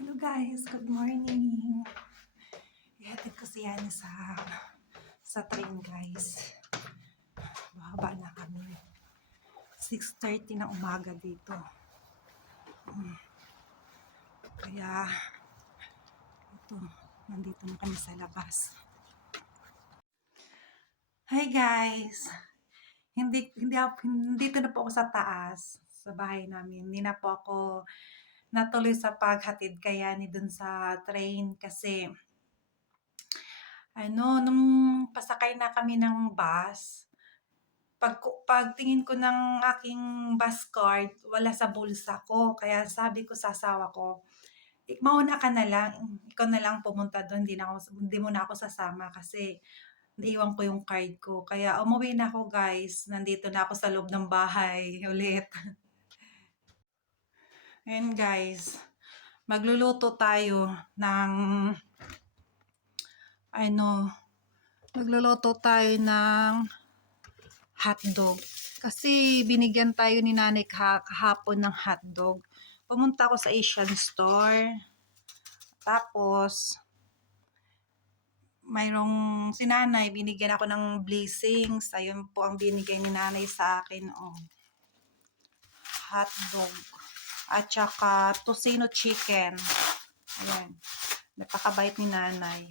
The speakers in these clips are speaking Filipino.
Hello guys, good morning. Ihatid ko si Yani sa train guys. Bababa na kami. 6:30 ng umaga dito. Kaya ito, nandito na kami sa labas. Hi guys. Dito na po ako sa taas sa bahay namin. Hindi na po ako natuloy sa paghatid kaya ni dun sa train kasi nung pasakay na kami ng bus, pagtingin ko ng aking bus card, wala sa bulsa ko. Kaya sabi ko sa asawa ko, mauna ka na lang, ikaw na lang pumunta doon, hindi mo na ako sasama kasi naiwan ko yung card ko. Kaya umuwi na ako guys, nandito na ako sa loob ng bahay ulit. Ayan guys, magluluto tayo ng ano, magluluto tayo ng hotdog. Kasi binigyan tayo ni nanay kahapon ng hotdog. Pumunta ako sa Asian store. Tapos, mayroong si nanay, binigyan ako ng blessings. Ayun po ang binigay ni nanay sa akin. Oh, hotdog. At saka tocino chicken. Ayan. Napakabait ni nanay.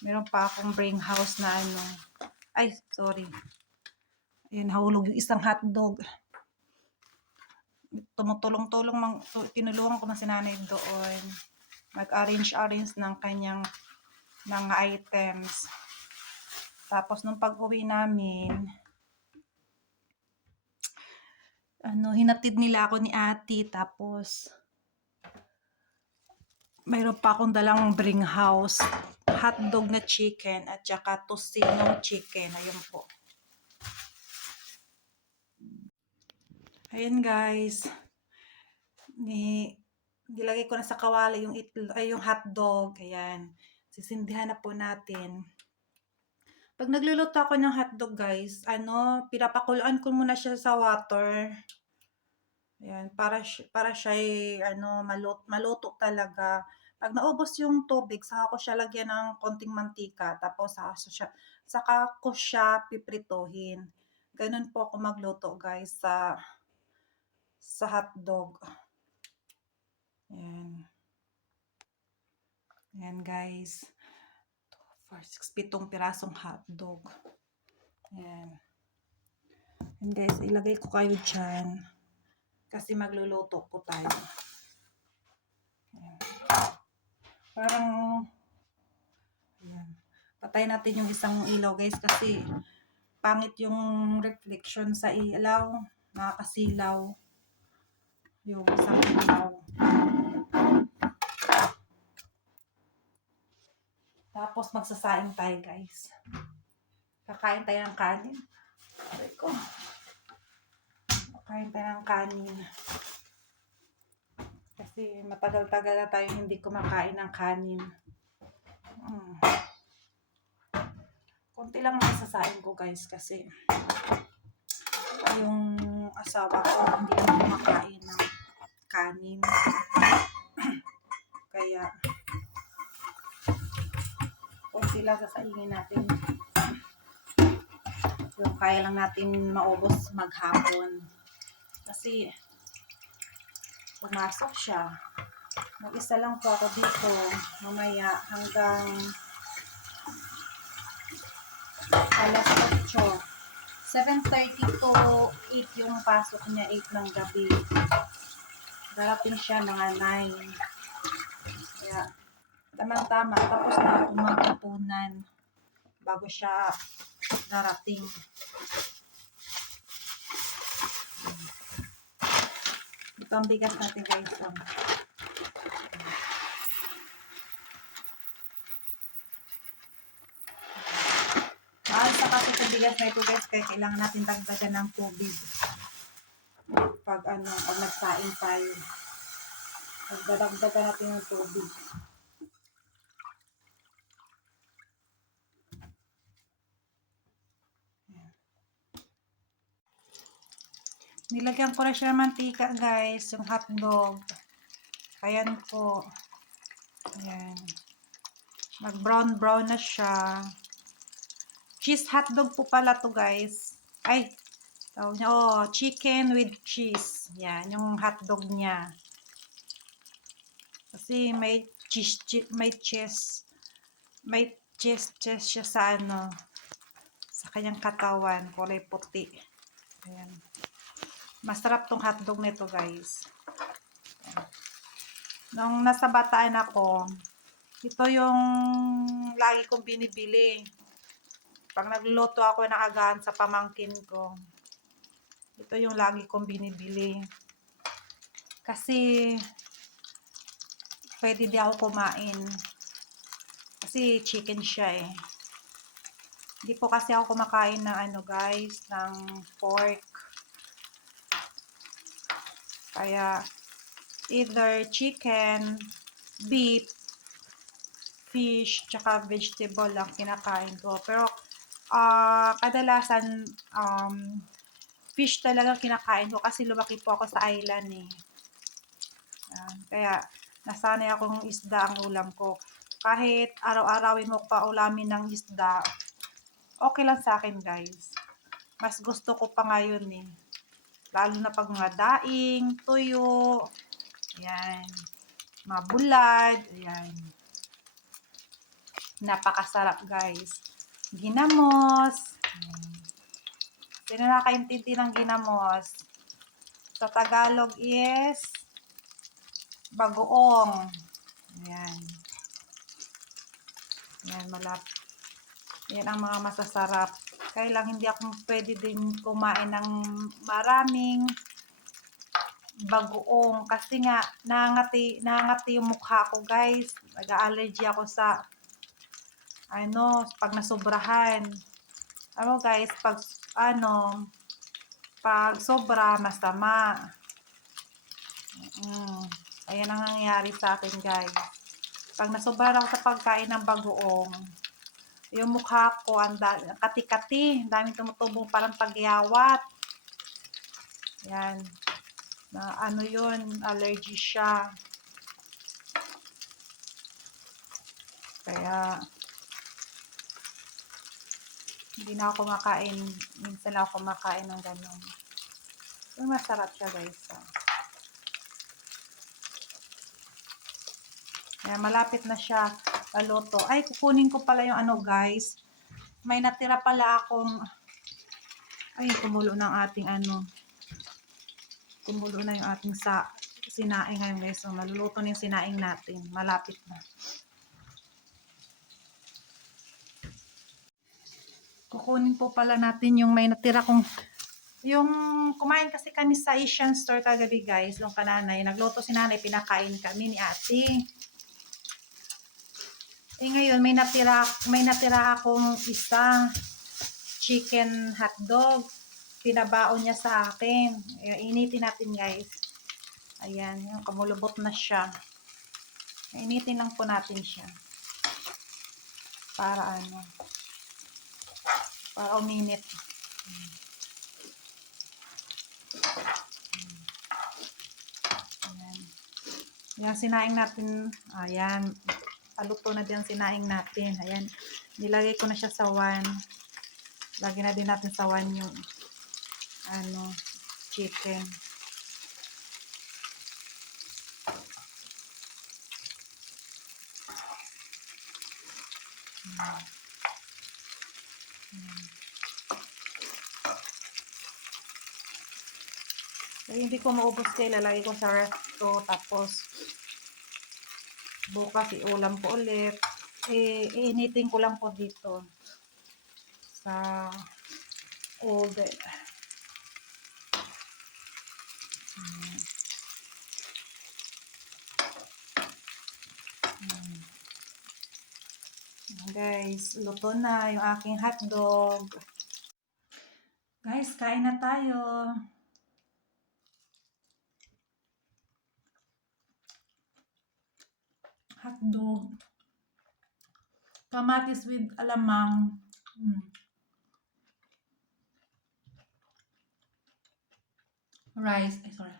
Meron pa akong bring house na ano. Ay, sorry. Ayan, nahulog yung isang hotdog. Tumutulong-tulong, tinulungan ko na si nanay doon. Mag-arrange ng kanyang mga items. Tapos, nung pag-uwi namin, hinatid nila ako ni ate. Tapos, mayroon pa akong dalang bring house, hotdog na chicken, at saka tocino chicken. Ayun po. Ayan guys. Nilagay ko na sa kawali yung hotdog. Ayan. Sisindihan na po natin. Pag nagluluto ako ng hotdog guys, pinapakuluan ko muna siya sa water. Ayan, para siya maluto talaga. Pag naubos yung tubig, saka ko siya lagyan ng konting mantika, tapos saka ko siya piprituhin. Ganun po ako magluto guys sa hotdog. Ayan. Ayan guys. 4, 6, 7 pirasong hotdog. Ayan. And guys, ilagay ko kayo dyan. Kasi magluluto po tayo. Ayan. Parang, ayan. Patay natin yung isang ilaw guys kasi pangit yung reflection sa ilaw. Nakakasilaw yung isang ilaw. Tapos magsasaing tayo guys. Kakain tayo ng kanin. Aray ko. Kakain tayo ng kanin. Kasi matagal-tagal na tayo hindi kumakain ng kanin. Konti lang masasain ko guys kasi yung asawa ko hindi na kumakain ng kanin. Kaya konti lang sasaingin natin. Yung kaya lang natin maubos maghapon. Kasi pumasok siya. Mag-isa lang po ako dito. Mamaya hanggang alas 8. 7:30 to 8 yung pasok niya, 8 ng gabi. Darating siya mga 9. Kaya tamang-tama. Tapos na akong maghapunan bago siya darating. Ito ang bigas natin guys. Mahal sa kasi itong bigas na ito guys, kaya kailangan natin dagdagan ng tubig. Pag nagsaing tayo. Dagdagan natin ng tubig. Nilagyan ko na siya ng mantika guys, yung hotdog. Ayan po. Ayan. Mag-brown na siya. Cheese hotdog po pala to guys. Ay, tawag niya, chicken with cheese. Yan, yung hotdog niya. Kasi may cheese siya sa sa kanyang katawan, kulay puti. Ayan. Masarap tong hotdog nito, guys. Ayan. Nung nasa bataan ako, ito yung lagi kong binibili. Pag nagluluto ako ng agahan sa pamangkin ko, ito yung lagi kong binibili. Kasi pwede di ako kumain. Kasi chicken siya eh. Hindi po kasi ako kumakain ng guys, ng pork. Kaya either chicken, beef, fish, tsaka vegetable lang kinakain ko. Pero kadalasan fish talaga kinakain ko kasi lumaki po ako sa island eh. Kaya nasanay akong isda ang ulam ko. Kahit araw-arawin mo pa ulamin ng isda, okay lang sa akin guys. Mas gusto ko pa ngayon eh. Lalo na pag mga daing, tuyo, ayan, mga bulad, ayan. Napakasarap guys. Ginamos, sino nakaintindi ng ginamos? Sa Tagalog is bagoong. Ayan. Ayan, yan ang mga masasarap. Kaya lang hindi ako pwede din kumain ng maraming bagoong kasi nga nangangati yung mukha ko guys. Nag-allergy ako sa pag nasobrahan. Guys, pag sobra masama. Ayan ang nangyayari sa akin guys. Pag nasobrahan ako sa pagkain ng bagoong, yung mukha ko, kati-kati, daming tumutubong parang pagyawat. Yan. Na yun, allergy siya. Kaya, hindi na ako kumakain. Minsan lang ako kumakain ng ganun. Yung masarap siya guys. Kaya malapit na siya maluto. Ay, kukunin ko pala yung guys. May natira pala akong kumulo ng ating kumulo na yung ating sinaing ngayon guys. So, maluluto na yung sinaing natin. Malapit na. Kukunin po pala natin yung may natira kong yung kumain kasi kami sa Asian store kagabi guys. Yung kananay. Nagluto si nanay. Pinakain kami ni ate. Ngayon may natira akong isa chicken hotdog. Pinabaon niya sa akin. Initin natin guys. Ayan, yung kamulubot na siya. Initin lang po natin siya. Para para uminit. Ayan. Yung sinaing natin, ayan. Paluto na din sinaing natin. Ayan. Nilagay ko na siya sa lagyan na din natin sa yung chicken. So, hindi ko maubos kaya lalagay ko sa ref to, tapos bukas iulam ko ulit. Iinitin ko lang po dito sa oven. Guys, luto na yung aking hotdog. Guys, kain na tayo. Hotdog. Kamatis with alamang. Rice. Sorry.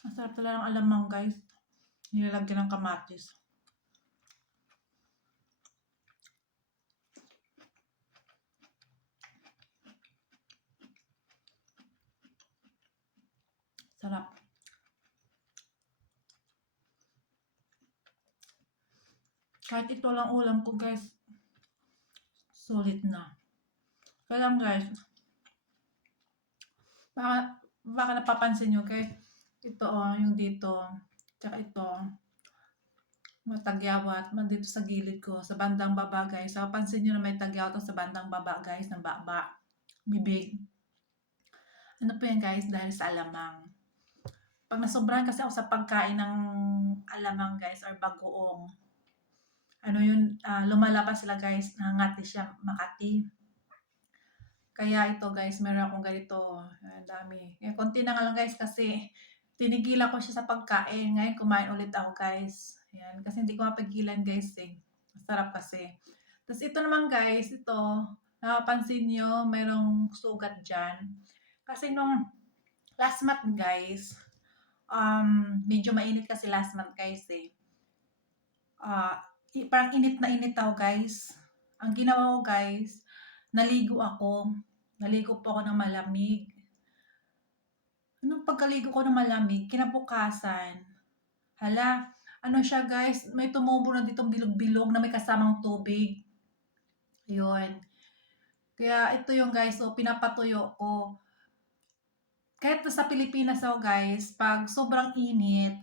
Ang sarap talaga ng alamang, guys. Nilalagyan ng kamatis. Sarap. Kahit ito lang ulam ko, guys, sulit na. Kaya lang, guys, baka napapansin nyo, guys, ito, yung dito, tsaka ito, matagyawat, dito sa gilid ko, sa bandang baba, guys. So, pansin nyo na may tagyawat sa bandang baba, guys, ng baba, bibig. Ano po yan, guys, dahil sa alamang. Pag nasobrahan kasi ako sa pagkain ng alamang, guys, or bagoong, ano yun, lumalabas sila, guys, nangangati siya, makati. Kaya ito, guys, meron akong ganito. Ang dami. Konti na nga lang, guys, kasi tinigilan ko siya sa pagkain. Ngayon, kumain ulit ako, guys. Ayan, kasi hindi ko mapigilan, guys, eh. Masarap kasi. Tapos ito naman, guys, ito, napapansin nyo, mayroong sugat dyan. Kasi nung last month, guys, medyo mainit kasi last month, guys, eh. Parang init na init ako, guys. Ang ginawa ko, guys, naligo ako. Naligo po ako ng malamig. Nung pagkaligo ko ng malamig, kinabukasan, hala, ano siya, guys, may tumubo na ditong bilog-bilog na may kasamang tubig. Yun. Kaya ito yung, guys, so pinapatuyo ko. Kahit sa Pilipinas ako, guys, pag sobrang init,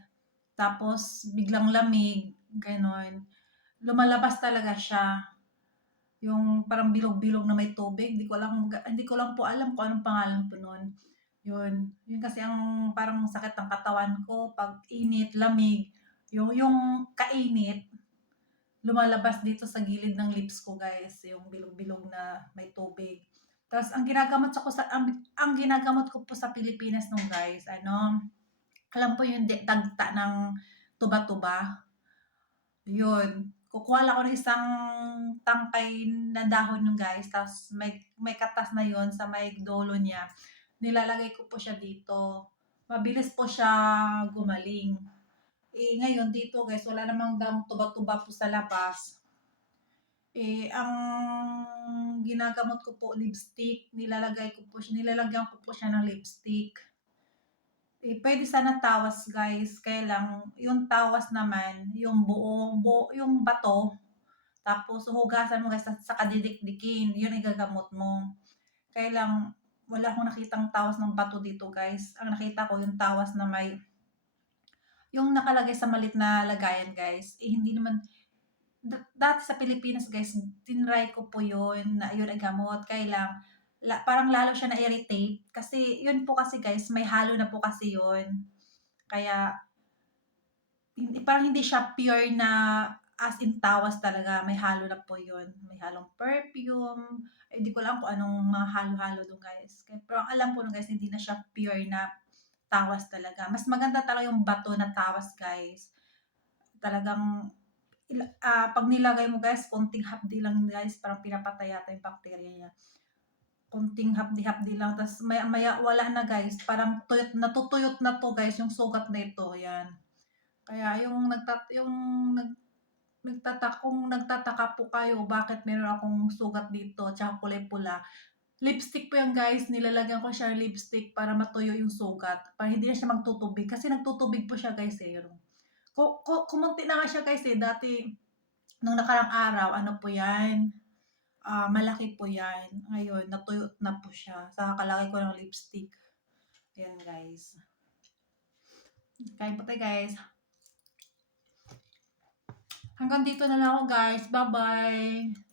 tapos biglang lamig, ganon, lumalabas talaga siya. Yung parang bilog-bilog na may tubig, hindi ko lang po alam kung anong pangalan po nun. Yun kasi ang parang sakit ng katawan ko pag init, lamig, yung kainit, lumalabas dito sa gilid ng lips ko, guys, yung bilog-bilog na may tubig. Tapos ang ginagamot ko po sa Pilipinas nung, guys, alam po yung tagta ng tuba-tuba. Yun. Kukuha lang ako ng isang tangkay na dahon yung, guys. Tapos may katas na yun sa may dulo niya. Nilalagay ko po siya dito. Mabilis po siya gumaling. Ngayon dito, guys, wala namang daw tuba-tuba po sa labas. Ang ginagamot ko po, lipstick. Nilalagyan ko po siya ng lipstick. Pwede sana tawas, guys. Kaya lang, yung tawas naman, yung yung bato, tapos hugasan mo, guys, sa kadidikdikin. Yun igagamot mo. Kaya lang, wala akong nakitang tawas ng bato dito, guys. Ang nakita ko, yung tawas na yung nakalagay sa malit na lagayan, guys. Hindi naman, dati sa Pilipinas, guys, tinry ko po yun, na yun ay gamot. Kaya lang, parang lalo siya na-irritate. Kasi, yun po kasi, guys, may halo na po kasi yun. Kaya, parang hindi siya pure na as in tawas talaga. May halo na po yun. May halong perfume. Hindi ko lang kung anong mga halo-halo doon, guys. Pero ang alam ko nun, guys, hindi na siya pure na tawas talaga. Mas maganda talaga yung bato na tawas, guys. Talagang, pag nilagay mo, guys, konting hapdi lang, guys, parang pinapatay yata yung bacteria niya. Konting hapdi-hapdi lang, tapos maya wala na, guys, parang natutuyot na to, guys, yung sugat na ito, yan. Kaya kung nagtataka po kayo bakit meron akong sugat dito, tsaka kulay pula, lipstick po yan, guys, nilalagyan ko siya ng lipstick para matuyo yung sugat, para hindi na siya magtutubig, kasi nagtutubig po siya, guys, kumunti na nga siya, guys, dati, nung nakarang araw, ano po yan, malaki po yan. Ngayon, natuyot na po siya. Sa kalagay ko ng lipstick. Ayan, guys. Kain po tayo, guys. Hanggang dito na lang ako, guys. Bye-bye.